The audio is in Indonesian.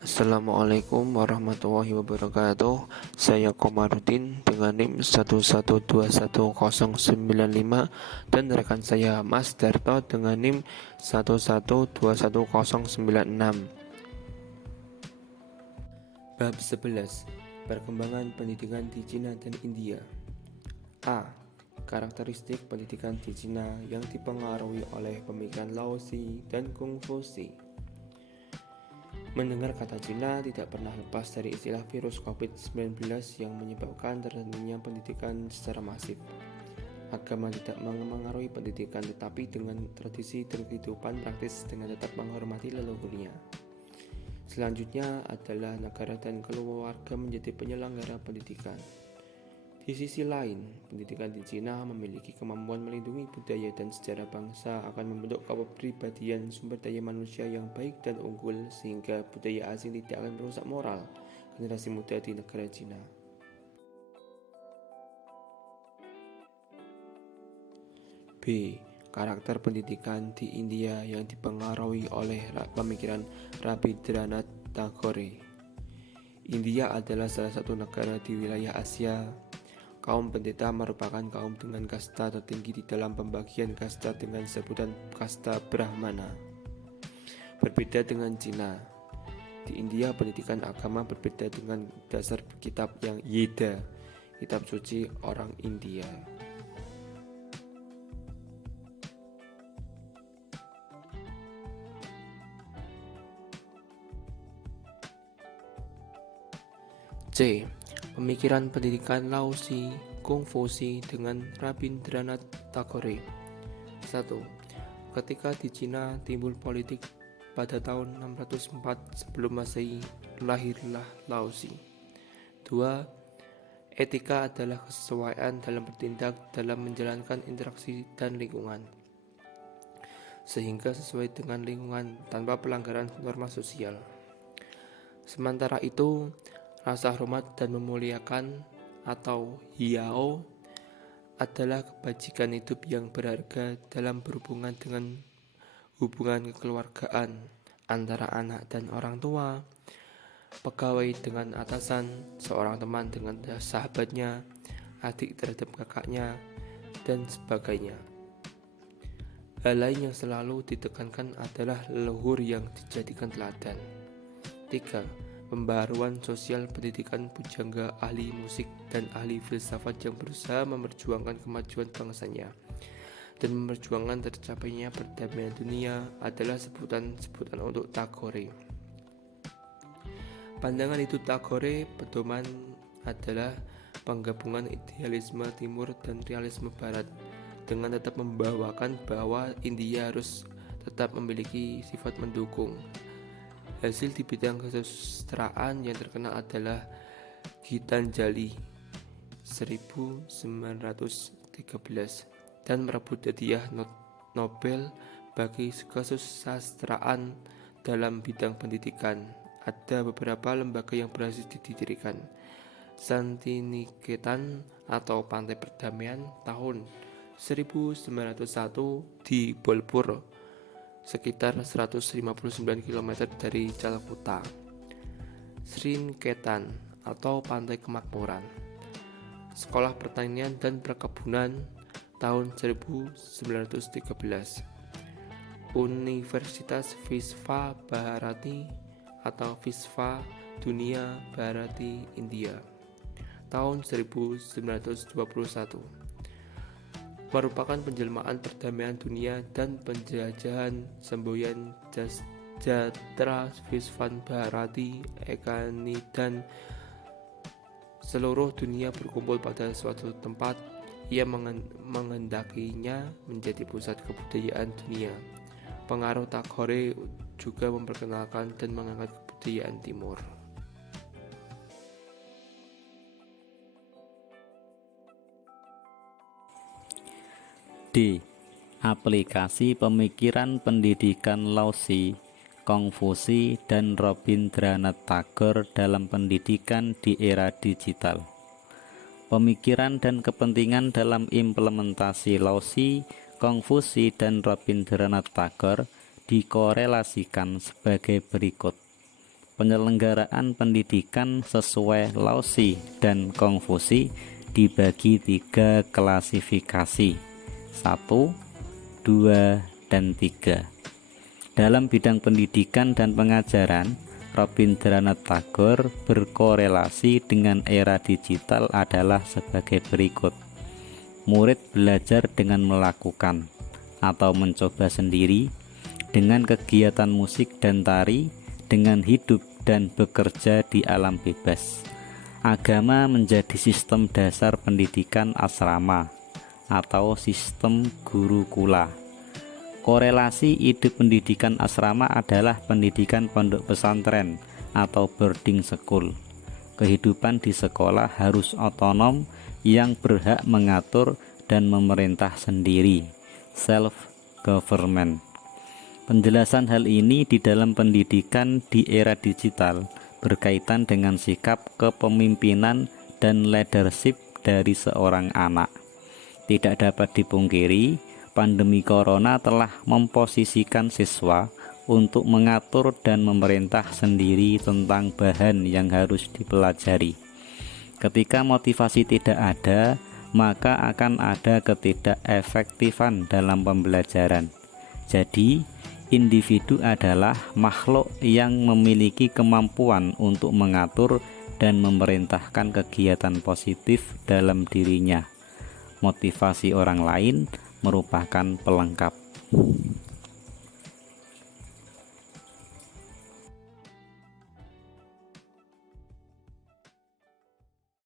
Assalamualaikum warahmatullahi wabarakatuh. Saya Komarudin dengan NIM 1121095 dan rekan saya Mas Darto dengan NIM 1121096. Bab 11. Perkembangan pendidikan di Cina dan India. A. Karakteristik pendidikan di Cina yang dipengaruhi oleh pemikiran Laozi dan Kongfusi. Mendengar kata Cina tidak pernah lepas dari istilah virus COVID-19 yang menyebabkan terhentinya pendidikan secara masif. Agama tidak mengaruhi pendidikan, tetapi dengan tradisi dan kehidupan praktis dengan tetap menghormati leluhurnya. Selanjutnya adalah negara dan keluarga menjadi penyelenggara pendidikan. Di sisi lain, pendidikan di Cina memiliki kemampuan melindungi budaya dan sejarah bangsa, akan membentuk kepribadian sumber daya manusia yang baik dan unggul, sehingga budaya asing tidak akan merusak moral generasi muda di negara Cina. B. Karakter pendidikan di India yang dipengaruhi oleh pemikiran Rabindranath Tagore. India adalah salah satu negara di wilayah Asia. Kaum pendeta merupakan kaum dengan kasta tertinggi di dalam pembagian kasta dengan sebutan kasta Brahmana. Berbeda dengan Cina, di India pendidikan agama berbeda dengan dasar kitab yang Yeda, kitab suci orang India. C. Pemikiran pendidikan Laozi, Kongfusi dengan Rabindranath Tagore. 1. Ketika di Cina timbul politik pada tahun 604 sebelum Masehi, lahirlah Laozi. 2. Etika adalah kesesuaian dalam bertindak dalam menjalankan interaksi dan lingkungan, sehingga sesuai dengan lingkungan tanpa pelanggaran norma sosial. Sementara itu, rasa hormat dan memuliakan atau hiao adalah kebajikan hidup yang berharga dalam berhubungan dengan hubungan kekeluargaan antara anak dan orang tua, pegawai dengan atasan, seorang teman dengan sahabatnya, adik terhadap kakaknya, dan sebagainya. Hal lain yang selalu ditekankan adalah leluhur yang dijadikan teladan. 3. Pembaharuan sosial pendidikan pujangga ahli musik dan ahli filsafat yang berusaha memperjuangkan kemajuan bangsanya dan memperjuangkan tercapainya perdamaian dunia adalah sebutan-sebutan untuk Tagore. Pandangan itu Tagore pedoman adalah penggabungan idealisme timur dan realisme barat, dengan tetap membawakan bahwa India harus tetap memiliki sifat mendukung. Hasil di bidang kesusastraan yang terkenal adalah Gitanjali 1913 dan merebut hadiah Nobel bagi kesusastraan dalam bidang pendidikan. Ada beberapa lembaga yang berhasil didirikan. Santiniketan atau Pantai Perdamaian tahun 1901 di Bolpur, sekitar 159 km dari Calcutta. Srinketan atau Pantai Kemakmuran, Sekolah Pertanian dan Perkebunan tahun 1913. Universitas Visva Bharati atau Visva Dunia Bharati India tahun 1921, merupakan penjelmaan perdamaian dunia dan penjajahan semboyan Jatra Visvan Bharati Ekani, dan seluruh dunia berkumpul pada suatu tempat. Ia mengendakinya menjadi pusat kebudayaan dunia. Pengaruh Tagore juga memperkenalkan dan mengangkat kebudayaan timur. D. Aplikasi pemikiran pendidikan Laozi, Kongfusi, dan Rabindranath Tagore dalam pendidikan di era digital. Pemikiran dan kepentingan dalam implementasi Laozi, Kongfusi, dan Rabindranath Tagore dikorelasikan sebagai berikut. Penyelenggaraan pendidikan sesuai Laozi dan Kongfusi dibagi 3 klasifikasi: 1, 2, dan 3. Dalam bidang pendidikan dan pengajaran, Rabindranath Tagore berkorelasi dengan era digital adalah sebagai berikut. Murid belajar dengan melakukan atau mencoba sendiri, dengan kegiatan musik dan tari, dengan hidup dan bekerja di alam bebas. Agama menjadi sistem dasar pendidikan asrama atau sistem gurukula. Korelasi ide pendidikan asrama adalah pendidikan pondok pesantren atau boarding school. Kehidupan di sekolah harus otonom, yang berhak mengatur dan memerintah sendiri, self-government. Penjelasan hal ini di dalam pendidikan di era digital berkaitan dengan sikap kepemimpinan dan leadership dari seorang anak. Tidak dapat dipungkiri, pandemi corona telah memposisikan siswa untuk mengatur dan memerintah sendiri tentang bahan yang harus dipelajari. Ketika motivasi tidak ada, maka akan ada ketidakefektifan dalam pembelajaran. Jadi, individu adalah makhluk yang memiliki kemampuan untuk mengatur dan memerintahkan kegiatan positif dalam dirinya. Motivasi orang lain merupakan pelengkap.